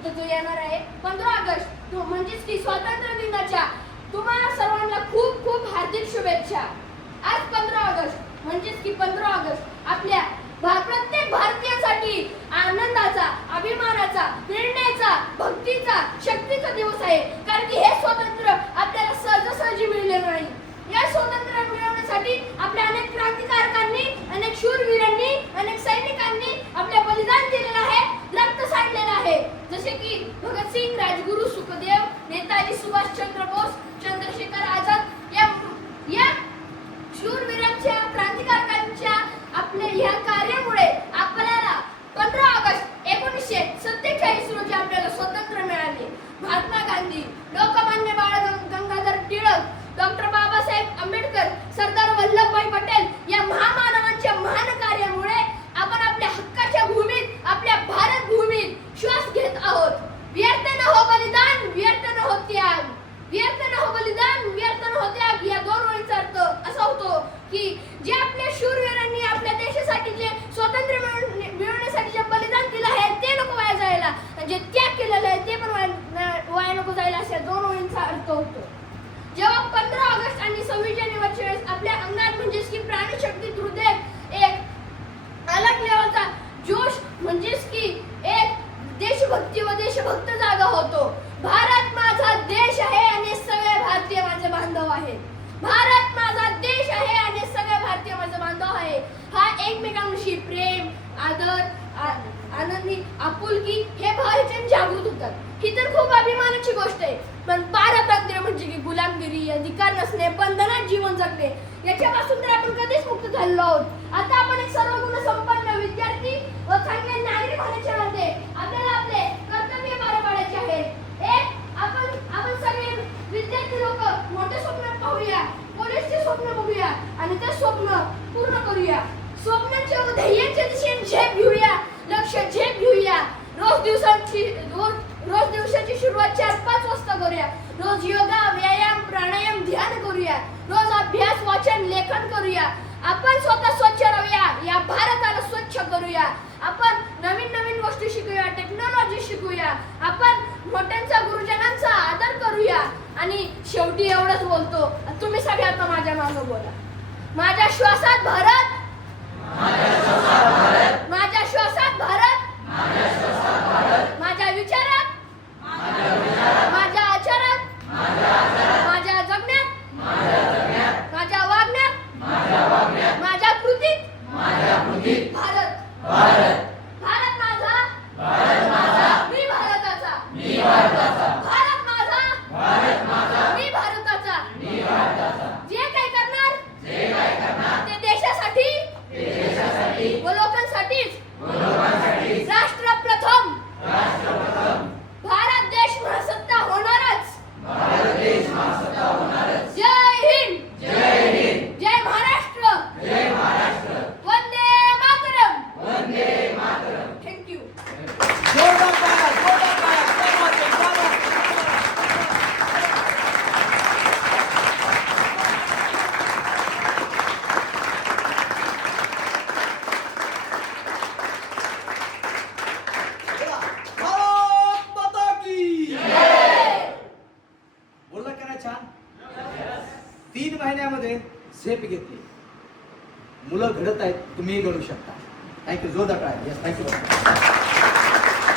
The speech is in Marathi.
आता जो येणार आहे 15 ऑगस्ट म्हणजेच की स्वातंत्र्य दिनाच्या तुम्हाला सर्वांना खूप खूप हार्दिक शुभेच्छा। आज 15 ऑगस्ट म्हणजेच की 15 ऑगस्ट आपल्या प्रत्येक भारतीयासाठी आनंदाचा, अभिमानाचा, प्रेरणेचा, भक्तीचा, शक्तीचा दिवस आहे। कारण की हे स्वातंत्र्य आपल्याला सहजासहजी मिळालेलं नाही। या स्वातंत्र्य मिळवण्यासाठी आपल्या अनेक क्रांतिकारकांनी, अनेक शूरवीरांनी, अनेक सैनिकांनी आपले बलिदान दिलेलं आहे, रक्त सांडलेलं आहे। जसे की भगतसिंग, राजगुरू, सुखदेव, नेताजी सुभाषचंद्र बोस, चंद्रशेखर आझाद या शूरवीरांच्या, क्रांतिकारकांच्या आपल्या ह्या कार्यामुळे आपल्याला 15 ऑगस्ट 1947 रोजी आपल्याला स्वातंत्र्य मिळाले। महात्मा गांधी, लोकमान्य बाळ गंगाधर टिळक, डॉक्टर बाबासाहेब आंबेडकर, सरदार वल्लभभाई पटेल या महामानवांच्या महान कार्यामुळे आपण आपल्या हक्काच्या भूमीत, आपल्या भारत भूमीत श्वास घेत आहोत। व्यर्थ न हो बलिदान, व्यर्थ न हो त्याग, व्यर्थ न हो बलिदान, व्यर्थ न हो त्याग या दोन ओळींचा अर्थ असा होतो की जे आपल्या शूरवीरांनी आपल्या देशासाठी जे स्वातंत्र्य मिळवण्यासाठी जे बलिदान दिलं आहे ते नको वाया जायला, जे त्याग केलेलं आहे ते पण वाया नको जायला, अशा दोन ओळींचा अर्थ होतो। जेव्हा 15 ऑगस्ट आणि 26 जानेवारीच्या वेळेस आपल्या अंगात म्हणजेच की प्राणशक्तीत हृदयात एक अलग लेवलचा जोश म्हणजेच की एक देशभक्ती व देशभक्त जागा होतो। भारत माझा देश आहे आणि सगळे भारतीय माझे बांधव आहेत। भारत माझा देश आहे आणि सगळे भारतीय माझे बांधव आहे। हा एकमेकांविषयी प्रेम, आदर, आनंदी, आपुलकी हे भावना जागृत होतात। ही तर खूप अभिमानाची गोष्ट आहे। पण पारतंत्र्य म्हणजे की गुलामगिरी, अधिकार नसणे, बंधनात जीवन जगणे याच्यापासून तर आपण कधीच मुक्त झालेलो आहोत। आता आपण एक सर्वगुण संपन्न विद्यार्थी व चांगले नागरिक होण्याच्या नाते आपल्याला आपले कर्तव्य पार पाडायचे आहे। आपण सगळे विद्यार्थी लोक मोठे स्वप्न पाहूया, पोलीसचे स्वप्न बघूया आणि ते स्वप्न पूर्ण करूया। स्वप्नांच्या व ध्येयाच्या दिशेने झेप घेऊया, लक्ष झेप घेऊया। रोज दिवसाची सुरुवात 4-5 वाजता करूया। रोज योगा, व्यायाम, प्राणायाम, ध्यान करूया। रोज अभ्यास, वाचन, लेखन करूया। आपण स्वतः स्वच्छ राहूया, या भारताला स्वच्छ करूया। आपण नवीन नवीन गोष्टी शिकूया, टेक्नॉलॉजी शिकूया। आपण मोठ्यांचा, गुरुजनांचा आदर करूया। आणि शेवटी एवढंच बोलतो, तुम्ही सगळे आता माझ्या मागे बोला। माझ्या श्वासात भारत, माझ्या श्वासात भारत, माझ्या विचारात, माझ्या आचारात, माझ्या जगण्यात, माझ्या वागण्यात, माझ्या कृतीत भारत, भारत माझा, मी भारताचा, भारत माझा, मी भारताचा। जे काही करणार ते देशासाठी व लोकांसाठीच। राष्ट्र प्रथम, भारत देश महासत्ता होणारच। जय हिंद, जय महाराष्ट्र, वंदे मातरम। थँक्यू। बोलला का नाही छान? 3 महिन्यामध्ये झेप घेतली, मुलं घडत आहेत, तुम्हीही घडू शकता। थँक्यू, जोरदार टाळ्या। Yes, thank you.